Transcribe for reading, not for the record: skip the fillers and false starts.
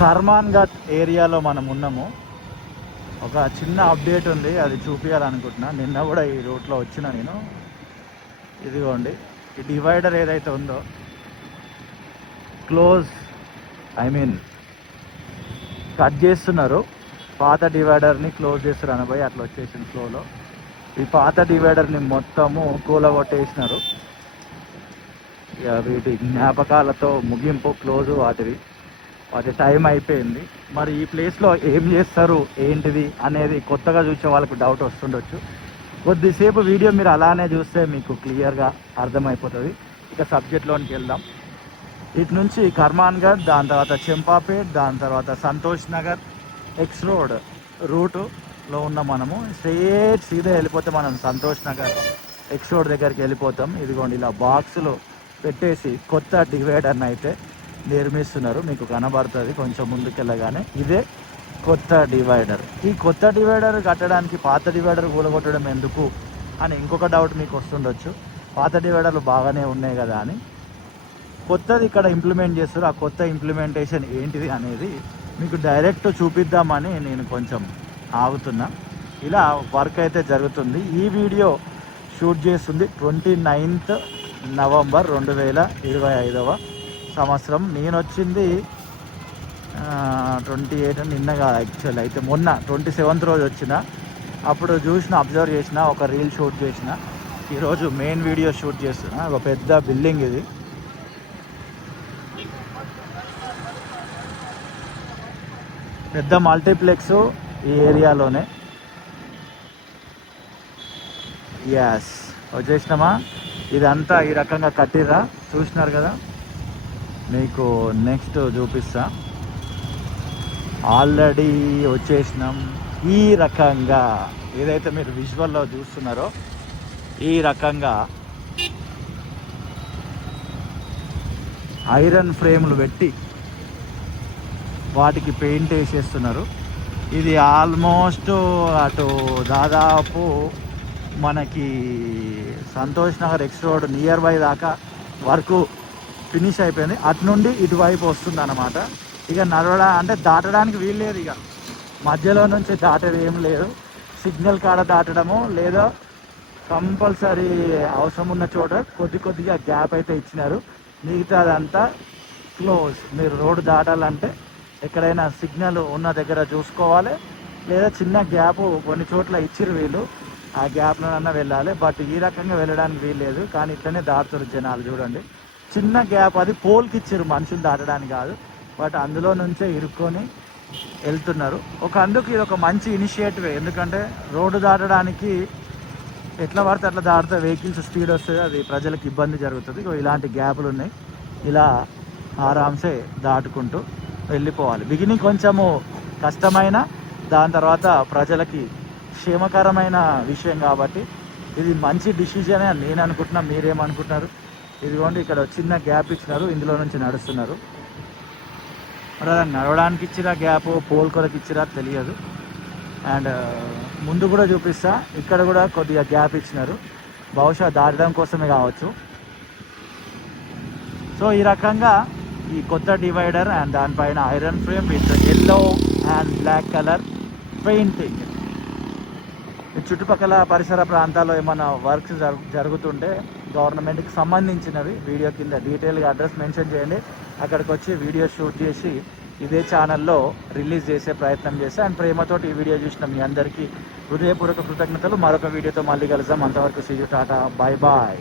కర్మాన్ ఘాట్ ఏరియాలో మనం ఉన్నాము. ఒక చిన్న అప్డేట్ ఉంది, అది చూపించాలనుకుంటున్నా. నిన్న కూడా ఈ రూట్లో వచ్చిన నేను. ఇదిగోండి, ఈ డివైడర్ ఏదైతే ఉందో క్లోజ్ కట్ చేస్తున్నారు. పాత డివైడర్ని క్లోజ్ చేస్తారు అనబోయి అట్లా వచ్చేసింది ఫ్లోలో. ఈ పాత డివైడర్ని మొత్తము కూలగొట్టేసినారు. ఇక వీటి జ్ఞాపకాలతో ముగింపు క్లోజు వాటి టైం అయిపోయింది. మరి ఈ ప్లేస్లో ఏం చేస్తారు ఏంటిది అనేది కొత్తగా చూసే వాళ్ళకు డౌట్ వస్తుండొచ్చు. కొద్దిసేపు వీడియో మీరు అలానే చూస్తే మీకు క్లియర్గా అర్థమైపోతుంది. ఇక సబ్జెక్ట్లోనికి వెళ్దాం. ఇటు నుంచి కర్మాన్ ఘాట్, దాని తర్వాత చెంపాపేట్, దాని తర్వాత సంతోష్ నగర్ ఎక్స్ రోడ్ రూటులో ఉన్నాం మనము. స్ట్రేట్ సీదా వెళ్ళిపోతే మనం సంతోష్ నగర్ ఎక్స్ రోడ్ దగ్గరికి వెళ్ళిపోతాం. ఇదిగోండి, ఇలా బాక్సులు పెట్టేసి కొత్త డివైడర్ని అయితే నిర్మిస్తున్నారు. మీకు కనబడుతుంది కొంచెం ముందుకెళ్ళగానే. ఇదే కొత్త డివైడర్. ఈ కొత్త డివైడర్ కట్టడానికి పాత డివైడర్ కూలగొట్టడం ఎందుకు అని ఇంకొక డౌట్ మీకు వస్తుండొచ్చు. పాత డివైడర్లు బాగానే ఉన్నాయి కదా అని. కొత్తది ఇక్కడ ఇంప్లిమెంట్ చేస్తారు. ఆ కొత్త ఇంప్లిమెంటేషన్ ఏంటిది అనేది మీకు డైరెక్ట్ చూపిద్దామని నేను కొంచెం ఆగుతున్నా. ఇలా వర్క్ అయితే జరుగుతుంది. ఈ వీడియో షూట్ చేస్తుంది 29th నవంబర్ 2025 సంవత్సరం. నేను వచ్చింది 28 నిన్నగా యాక్చువల్ అయితే మొన్న 27th రోజు వచ్చిన. అప్పుడు అబ్జర్వ్ చేసిన, ఒక రీల్ షూట్ చేసిన. ఈరోజు మెయిన్ వీడియో షూట్ చేస్తున్నా. ఒక పెద్ద బిల్డింగ్ ఇది. పెద్ద మల్టీప్లెక్స్ ఈ ఏరియాలోనే. యాస్, వచ్చేసినామా. ఇదంతా ఈ రకంగా కట్టిర్రా, చూసినారు కదా. మీకు నెక్స్ట్ చూపిస్తా. ఆల్రెడీ వచ్చేసినాం. ఈ రకంగా ఏదైతే మీరు విజువల్లో చూస్తున్నారో ఈ రకంగా ఐరన్ ఫ్రేమ్లు పెట్టి వాటికి పెయింట్ వేసేస్తున్నారు. ఇది ఆల్మోస్ట్ అటు దాదాపు మనకి Santosh Nagar X road near by దాకా వర్క్ ఫినిష్ అయిపోయింది. అటు నుండి ఇటువైపు వస్తుంది అన్నమాట. ఇక అంటే దాటడానికి వీలు లేదు. ఇక మధ్యలో నుంచి దాటేది ఏం లేదు. సిగ్నల్ కాడ దాటడము, లేదా కంపల్సరీ అవసరం ఉన్న చోట కొద్దిగా గ్యాప్ అయితే ఇచ్చినారు. మిగతా అదంతా క్లోజ్. మీరు రోడ్డు దాటాలంటే ఎక్కడైనా సిగ్నల్ ఉన్న దగ్గర చూసుకోవాలి, లేదా చిన్న గ్యాప్ కొన్ని చోట్ల ఇచ్చిరు వీళ్ళు, ఆ గ్యాప్లోనన్నా వెళ్ళాలి. బట్ ఈ రకంగా వెళ్ళడానికి వీల్లేదు. కానీ ఇట్లనే దాటుతారు జనాలు. చూడండి, చిన్న గ్యాప్, అది పోల్కి ఇచ్చారు, మనుషులు దాటడానికి కాదు. బట్ అందులో నుంచే ఇరుక్కొని వెళ్తున్నారు. అందుకు ఇది ఒక మంచి ఇనిషియేటివ్. ఎందుకంటే రోడ్డు దాటడానికి ఎట్లా పడితే అట్లా దాటితే వెహికల్స్ స్పీడ్ వస్తుంది, అది ప్రజలకు ఇబ్బంది జరుగుతుంది. ఇలాంటి గ్యాపులు ఉన్నాయి. ఇలా ఆరాంసే దాటుకుంటూ వెళ్ళిపోవాలి. బిగినింగ్ కొంచెము కష్టమైన, దాని తర్వాత ప్రజలకి క్షేమకరమైన విషయం కాబట్టి ఇది మంచి డిసిజనే అని నేను అనుకుంటున్నా. మీరేమనుకుంటున్నారు? ఇదిగోండి, ఇక్కడ చిన్న గ్యాప్ ఇచ్చినారు, ఇందులో నుంచి నడుస్తున్నారు. మరి అది నడవడానికి ఇచ్చిరా గ్యాప్, పోల్ కొరకు ఇచ్చిరా తెలియదు. అండ్ ముందు కూడా చూపిస్తా, ఇక్కడ కూడా కొద్దిగా గ్యాప్ ఇచ్చినారు, బహుశా దాటడం కోసమే కావచ్చు. సో ఈ రకంగా ఈ కొత్త డివైడర్ అండ్ దానిపైన iron frame with yellow and black colour painting. చుట్టుపక్కల పరిసర ప్రాంతాల్లో ఏమైనా వర్క్స్ జరుగుతుంటే గవర్నమెంట్కి సంబంధించినవి వీడియో కింద డీటెయిల్గా అడ్రస్ మెన్షన్ చేయండి. అక్కడికి వచ్చి వీడియో షూట్ చేసి ఇదే ఛానల్లో రిలీజ్ చేసే ప్రయత్నం చేస్తే, అండ్ ప్రేమతోటి ఈ వీడియో చూసిన మీ అందరికీ హృదయపూర్వక కృతజ్ఞతలు. మరొక వీడియోతో మళ్ళీ కలుద్దాం. అంతవరకు సీ యు, టాటా, బాయ్ బాయ్.